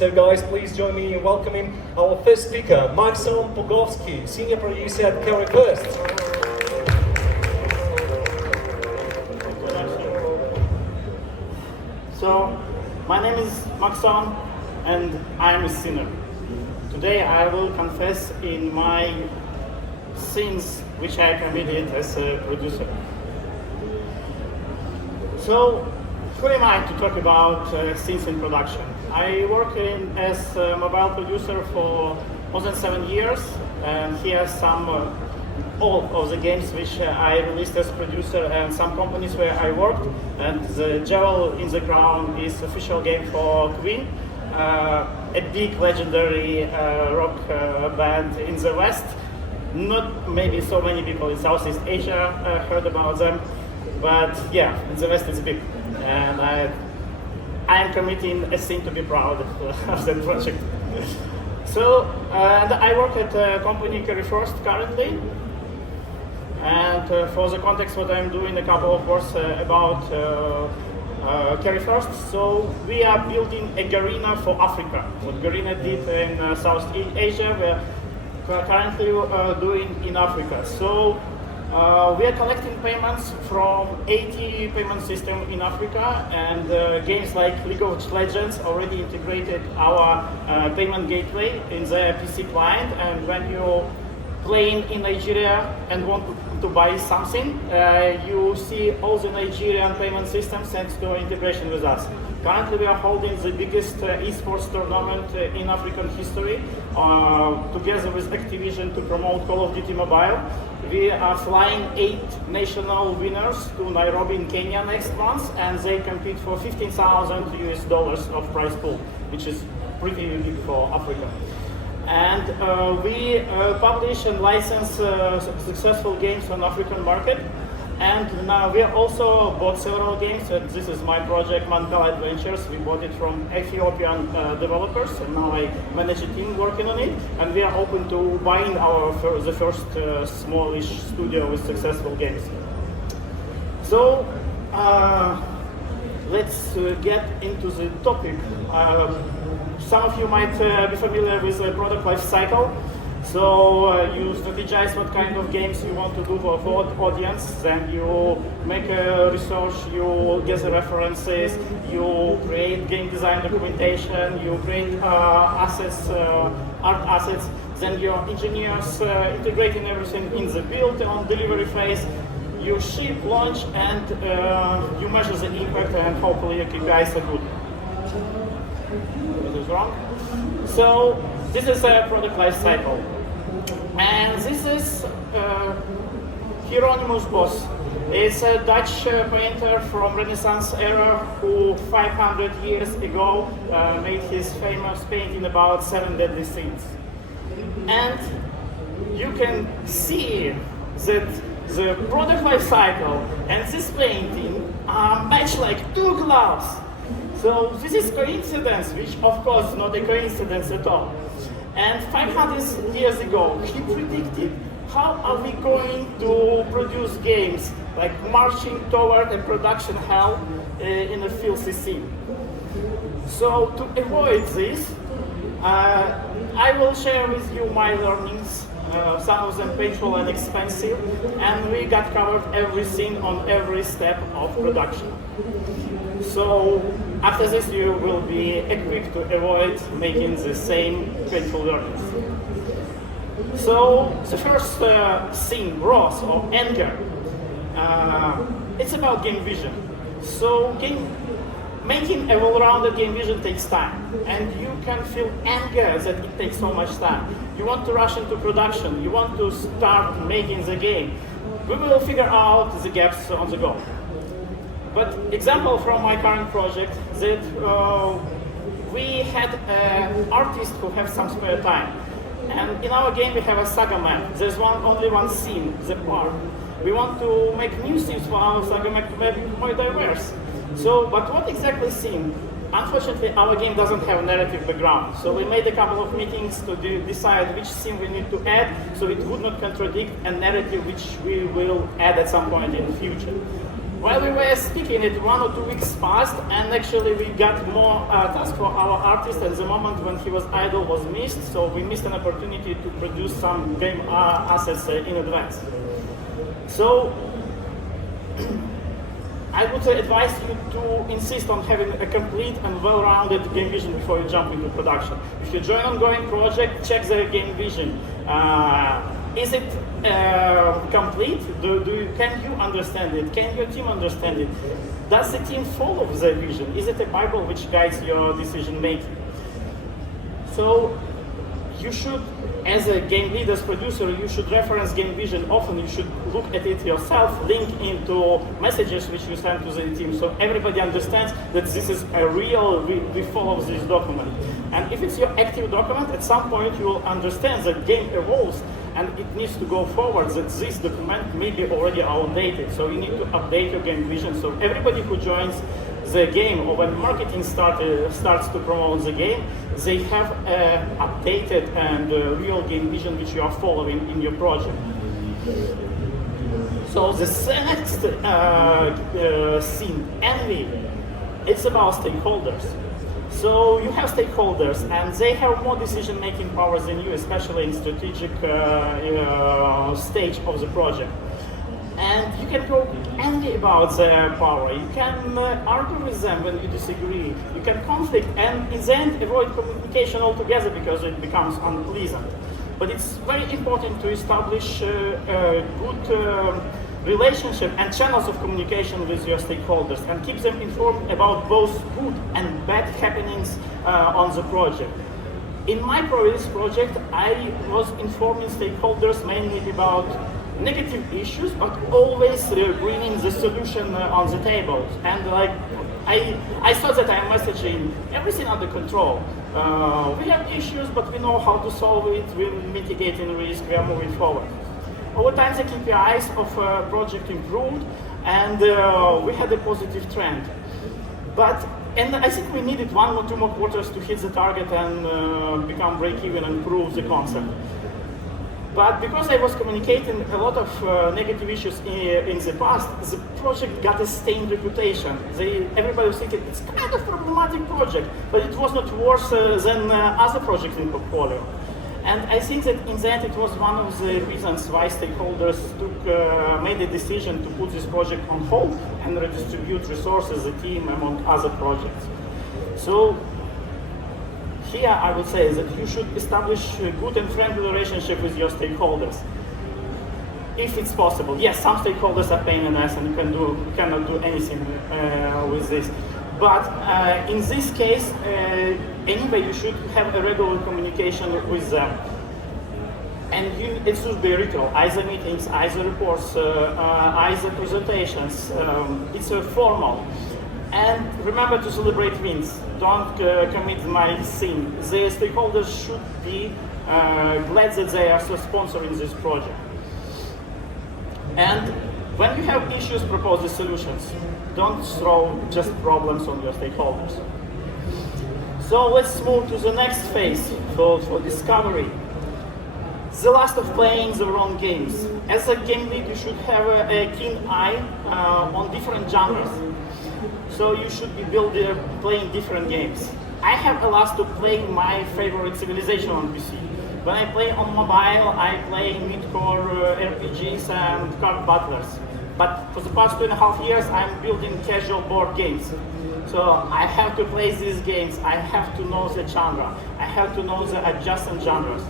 So guys, please join me in welcoming our first speaker, Maxon Pugovsky, Senior Producer at Carry1st. So, my name is Maxon and I am a sinner. Today I will confess in my sins which I committed as a producer. So, who am I to talk about sins in production? I work as a mobile producer for more than 7 years, and here are some all of the games which I released as producer and some companies where I worked. And the Jewel in the Crown is official game for Queen, a big legendary rock band in the West. Not maybe so many people in Southeast Asia heard about them, but yeah, in the West it's big. And I am committing a sin to be proud of that project. So, and I work at a company Carry1st currently. And for the context, what I'm doing, a couple of words about Carry1st. So we are building a Garena for Africa. What Garena did in Southeast Asia, we are currently doing in Africa. So we are collecting payments from 80 payment systems in Africa, and games like League of Legends already integrated our payment gateway in their PC client. And when you playing in Nigeria and want to buy something, you see all the Nigerian payment systems thanks to integration with us. Currently we are holding the biggest esports tournament in African history together with Activision to promote Call of Duty Mobile. We are flying 8 national winners to Nairobi in Kenya next month, and they compete for $15,000 of prize pool, which is pretty big for Africa. And we publish and license successful games on African market. And now we also bought several games. This is my project, Mankala Adventures. We bought it from Ethiopian developers, and now I manage a team working on it. And we are open to buying the first smallish studio with successful games. So let's get into the topic. Some of you might be familiar with the product life cycle. So you strategize what kind of games you want to do for what audience, then you make a research, you get the references, you create game design documentation, you create assets, art assets, then your engineers integrating everything in the build on delivery phase. You ship, launch, and you measure the impact, and hopefully your KPIs are good. This is wrong. So this is a product life cycle. And this is Hieronymus Bos. It's a Dutch painter from Renaissance era who 500 years ago made his famous painting about 7 deadly sins. And you can see that the product life cycle and this painting are matched like 2 gloves. So this is coincidence, which of course is not a coincidence at all. And 500 years ago, he predicted how are we going to produce games like marching toward a production hell in a filthy scene. So to avoid this, I will share with you my learnings, some of them painful and expensive, and we got covered everything on every step of production. So after this, you will be equipped to avoid making the same painful learnings. So the first thing, wrath or anger, it's about game vision. So making a well-rounded game vision takes time, and you can feel anger that it takes so much time. You want to rush into production, you want to start making the game. We will figure out the gaps on the go. But example from my current project, that we had an artist who have some spare time. And in our game we have a saga map. There's only one scene, the park. We want to make new scenes for our saga map to make it more diverse. So, but what exactly scene? Unfortunately, our game doesn't have a narrative background. So we made a couple of meetings to decide which scene we need to add, so it would not contradict a narrative which we will add at some point in the future. While we were speaking, it 1 or 2 weeks passed, and actually we got more tasks for our artist, and the moment when he was idle was missed, so we missed an opportunity to produce some game assets in advance. So I would advise you to insist on having a complete and well-rounded game vision before you jump into production. If you join an ongoing project, check the game vision. Is it complete? Can you understand it? Can your team understand it? Does the team follow the vision? Is it a Bible which guides your decision making? So you should, as a game leader's producer, you should reference game vision often. You should look at it yourself, link into messages which you send to the team, so everybody understands that this is a real, we follow this document. And if it's your active document, at some point you will understand that game evolves and it needs to go forward, that this document may be already outdated. So you need to update your game vision. So everybody who joins the game, or when marketing starts to promote the game, they have an updated and real game vision which you are following in your project. So the next scene, envy, it's about stakeholders. So you have stakeholders, and they have more decision-making powers than you, especially in strategic stage of the project. And you can go angry about their power. You can argue with them when you disagree. You can conflict, and in the end avoid communication altogether because it becomes unpleasant. But it's very important to establish a good relationship and channels of communication with your stakeholders and keep them informed about both good and bad happenings on the project. In my previous project, I was informing stakeholders mainly about negative issues, but always bringing the solution on the table. And like I thought that I'm messaging everything under control. We have issues, but we know how to solve it. We're mitigating risk. We are moving forward. Over time, the KPIs of project improved, and we had a positive trend. And I think we needed 1 or 2 more quarters to hit the target and become break-even and prove the concept. But because I was communicating a lot of negative issues in the past, the project got a stained reputation. Everybody was thinking it's kind of problematic project, but it was not worse than other projects in portfolio. And I think that in the end it was one of the reasons why stakeholders made a decision to put this project on hold and redistribute resources, the team, among other projects. So here I would say that you should establish a good and friendly relationship with your stakeholders. If it's possible. Yes, some stakeholders are pain in the ass and you cannot do anything with this. But in this case, anyway, you should have a regular communication with them. And it should be ritual, either meetings, either reports, either presentations. It's formal. And remember to celebrate wins. Don't commit my sin. The stakeholders should be glad that they are sponsoring this project. And when you have issues, propose the solutions. Don't throw just problems on your stakeholders. So let's move to the next phase for discovery. The last of playing the wrong games. As a game lead, you should have a keen eye on different genres. So you should be playing different games. I have a lot to play my favorite civilization on PC. When I play on mobile, I play mid-core RPGs and card battlers. But for the past 2.5 years, I'm building casual board games. So I have to play these games. I have to know the genre. I have to know the adjacent genres.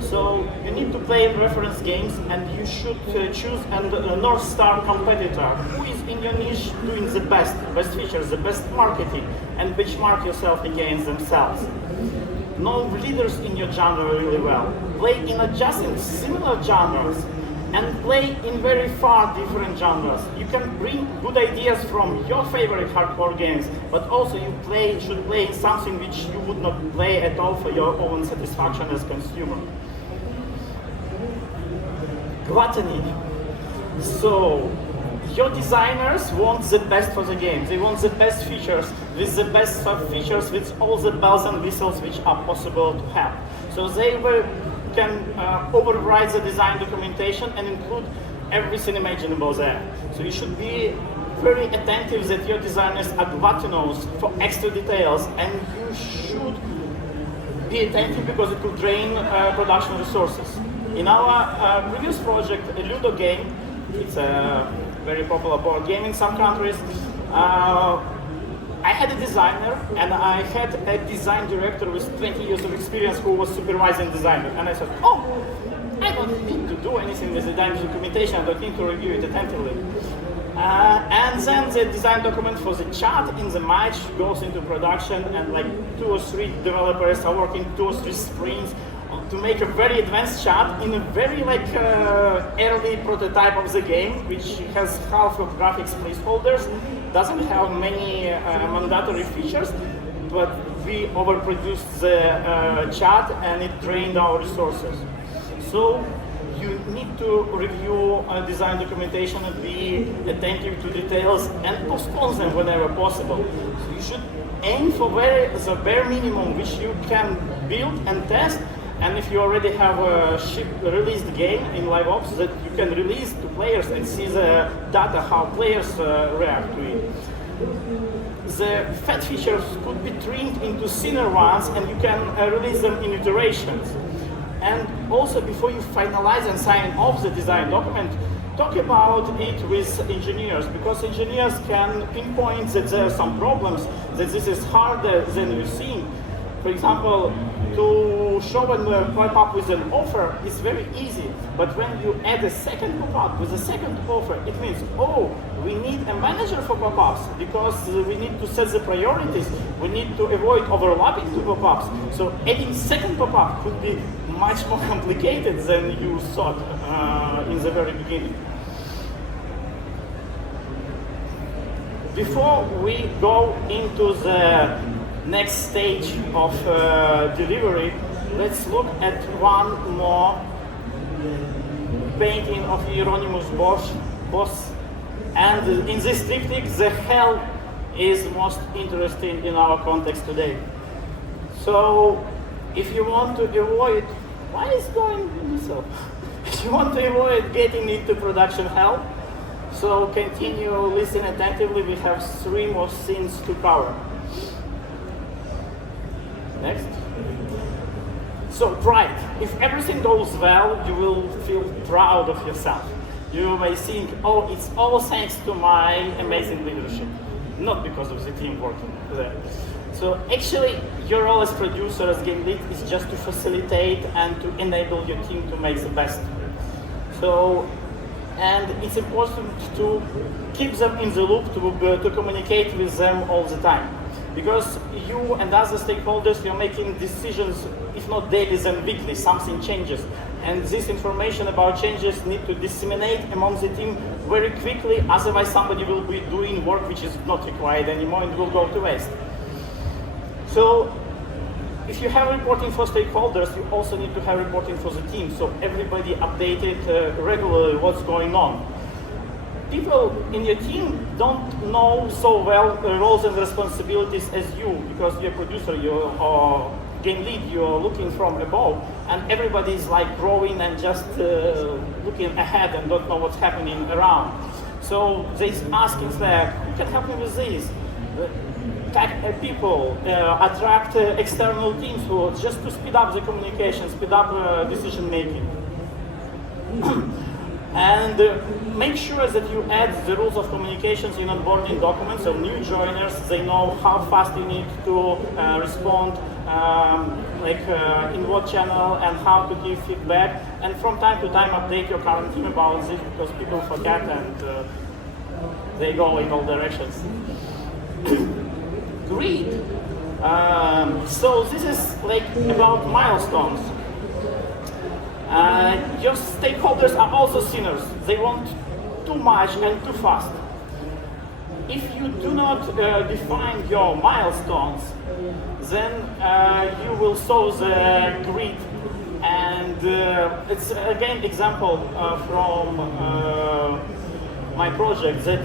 So you need to play reference games, and you should choose a North Star competitor who is in your niche doing the best features, the best marketing, and benchmark yourself against themselves. Know leaders in your genre really well. Play in adjacent similar genres, and play in very far different genres. You can bring good ideas from your favorite hardcore games, but also you should play something which you would not play at all for your own satisfaction as consumer. Gluttony. So, your designers want the best for the game. They want the best features, with the best features, with all the bells and whistles which are possible to have. So they can override the design documentation and include everything imaginable there. So you should be very attentive that your designers are gluttonous for extra details, and you should be attentive because it could drain production resources. In our previous project, a Ludo game, it's a very popular board game in some countries, I had a designer and I had a design director with 20 years of experience who was supervising designer. And I said, oh, I don't need to do anything with the design documentation, I don't need to review it attentively. And then the design document for the chart in the match goes into production, and like 2 or 3 developers are working 2 or 3 sprints to make a very advanced chart in a very early prototype of the game, which has half of graphics placeholders, doesn't have many mandatory features, but we overproduced the chart and it drained our resources. So you need to review design documentation and be attentive to details and postpone them whenever possible. So you should aim for the bare minimum which you can build and test, and if you already have a released game in live ops, that you can release to players and see the data, how players react to it. The fat features could be trimmed into thinner ones, and you can release them in iterations. And also, before you finalize and sign off the design document, talk about it with engineers, because engineers can pinpoint that there are some problems, that this is harder than you think. For example, to show and pop-up with an offer is very easy, but when you add a second pop-up with a second offer, it means, oh, we need a manager for pop-ups, because we need to set the priorities, we need to avoid overlapping the pop-ups. So adding second pop-up could be much more complicated than you thought in the very beginning. Before we go into the next stage of delivery, let's look at one more painting of Hieronymus Bosch. And in this triptych, the hell is most interesting in our context today. So, if you want to avoid, why is going so? If you want to avoid getting into production hell, so continue, listen attentively. We have 3 more scenes to cover. Next. So pride. If everything goes well, you will feel proud of yourself. You may think, oh, it's all thanks to my amazing leadership, not because of the team working there. So actually, your role as producer, as game lead, is just to facilitate and to enable your team to make the best. So, and it's important to keep them in the loop, to communicate with them all the time. Because you and other stakeholders, you're making decisions, if not daily, then weekly, something changes. And this information about changes need to disseminate among the team very quickly, otherwise somebody will be doing work which is not required anymore and will go to waste. So, if you have reporting for stakeholders, you also need to have reporting for the team, so everybody updated regularly what's going on. People in your team don't know so well roles and responsibilities as you, because you're a producer, you're a game lead, you're looking from above, and everybody is like growing and just looking ahead and don't know what's happening around. So they ask things like, who can help me with this? Tag people, attract external teams who just to speed up the communication, speed up decision making. And make sure that you add the rules of communications in onboarding documents, so new joiners, they know how fast you need to respond, in what channel and how to give feedback, and from time to time update your current team about this, because people forget and they go in all directions. Greed. So this is like about milestones. Your stakeholders are also sinners. They want too much and too fast. If you do not define your milestones, then you will sow the greed. And it's again example from my project that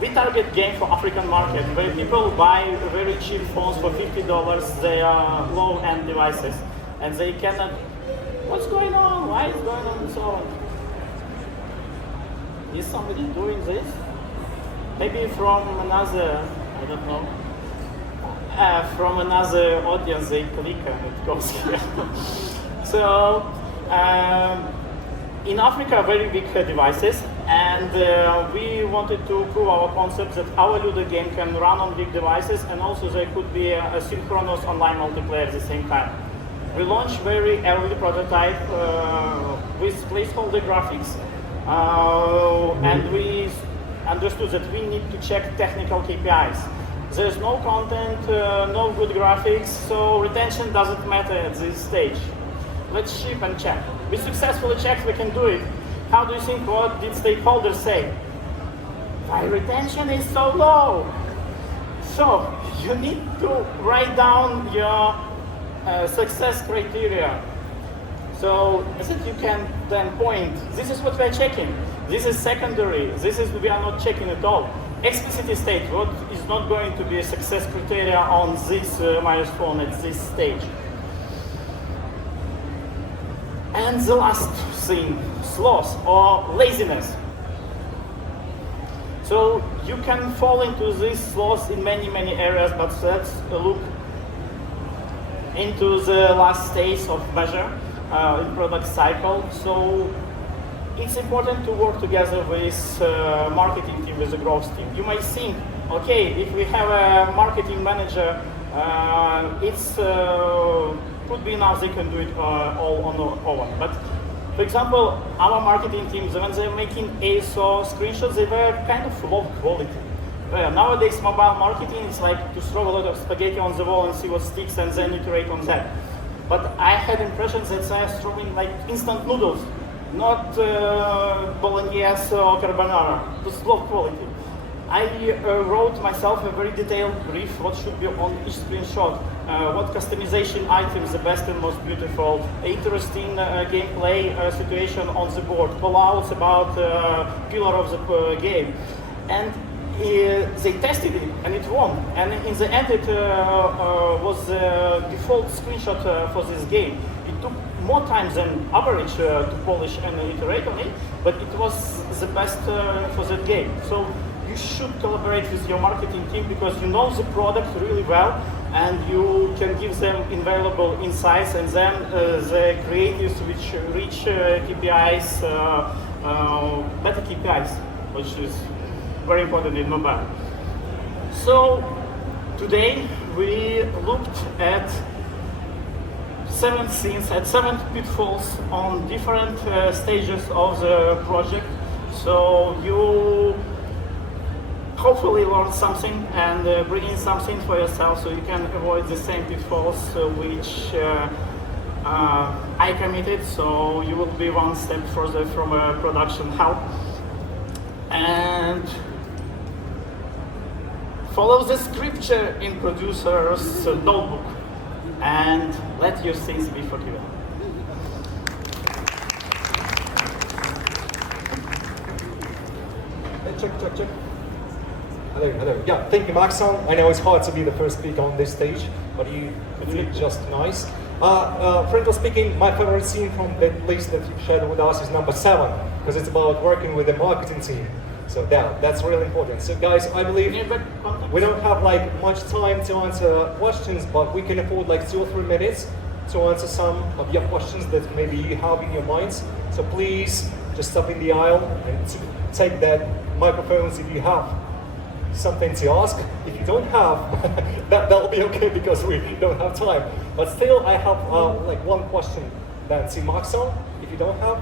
we target game for African market, where people buy very cheap phones for $50. They are low-end devices, and they cannot. What's going on? Why is going on? And so on. Is somebody doing this? maybe from another, I don't know, from another audience they click and it goes here. So in Africa, very big devices, and we wanted to prove our concept that our Ludo game can run on big devices, and also there could be a synchronous online multiplayer at the same time. We launched very early prototype with placeholder graphics, and we understood that we need to check technical KPIs. There's no content, no good graphics, so retention doesn't matter at this stage. Let's ship and check. We successfully checked we can do it. How do you think, what did stakeholders say? Why retention is so low? So you need to write down your success criteria. So that you can then point, this is what we're checking. This is secondary. This is we are not checking at all. Explicitly state what is not going to be a success criteria on this milestone at this stage. And the last thing, sloth or laziness. So you can fall into this sloth in many areas, but let's look into the last stage of measure in product cycle. So it's important to work together with marketing team, with the growth team. You might think, okay, if we have a marketing manager, it's could be enough, they can do it all on their own. But for example, our marketing teams, when they're making ASO screenshots, they were kind of low quality. Nowadays, mobile marketing is like to throw a lot of spaghetti on the wall and see what sticks and then iterate on that. But I had impressions that they're throwing like instant noodles, not bolognese or carbonara, just low quality. I wrote myself a very detailed brief, what should be on each screenshot, what customization items, the best and most beautiful, interesting gameplay situation on the board, call-outs about pillar of the game. And they tested it and it won. And in the end it was the default screenshot for this game. It took more time than average to polish and iterate on it, but it was the best for that game. So you should collaborate with your marketing team because you know the product really well and you can give them invaluable insights, and then the creatives which reach KPIs, better KPIs, which is very important in mobile. So today we looked at 7 scenes, at 7 pitfalls on different stages of the project. So you hopefully learn something and bring in something for yourself so you can avoid the same pitfalls which I committed, so you will be one step further from a production help. And follow the scripture in producer's notebook and let your sins be forgiven. Check. Hello. Yeah, thank you, Maxon. I know it's hard to be the first speaker on this stage, but you did just nice. Frankly speaking, my favorite scene from the list that you shared with us is number 7, because it's about working with the marketing team. So yeah, that's really important. So guys, I believe we don't have like much time to answer questions, but we can afford like 2 or 3 minutes to answer some of your questions that maybe you have in your minds. So please just stop in the aisle and take that microphones if you have something to ask. If you don't have, that'll be okay because we don't have time. But still, I have like one question then to Maxon, if you don't have.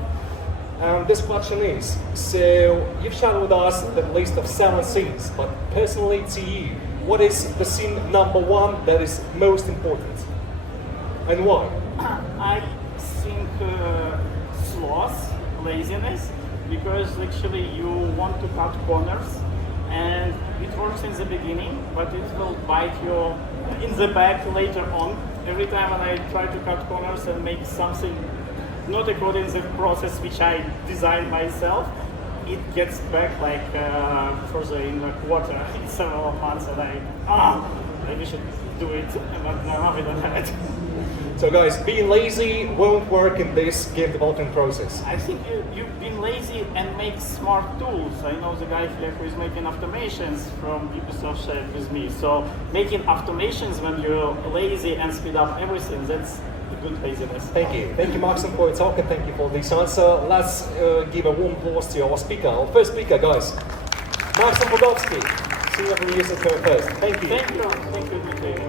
This question is, so you've shared with us the list of 7 scenes, but personally to you, what is the scene number 1 that is most important? And why? I think sloth, laziness, because actually you want to cut corners and it works in the beginning, but it will bite you in the back later on. Every time when I try to cut corners and make something not according to the process which I designed myself, it gets back like further in a quarter, in several months, and I maybe should do it, but now I don't have it. So guys, being lazy won't work in this game development process. I think you've been lazy and make smart tools. I know the guy here who is making automations from Ubisoft shared with me. So making automations when you're lazy and speed up everything, that's a good laziness. Thank you. Thank you, Maxon, for your talk, and thank you for this answer. Let's give a warm applause to our speaker, our first speaker, guys. Maxon Pugovsky, Senior Producer at Carry1st. Thank you. Thank you. Thank you, Dmitry.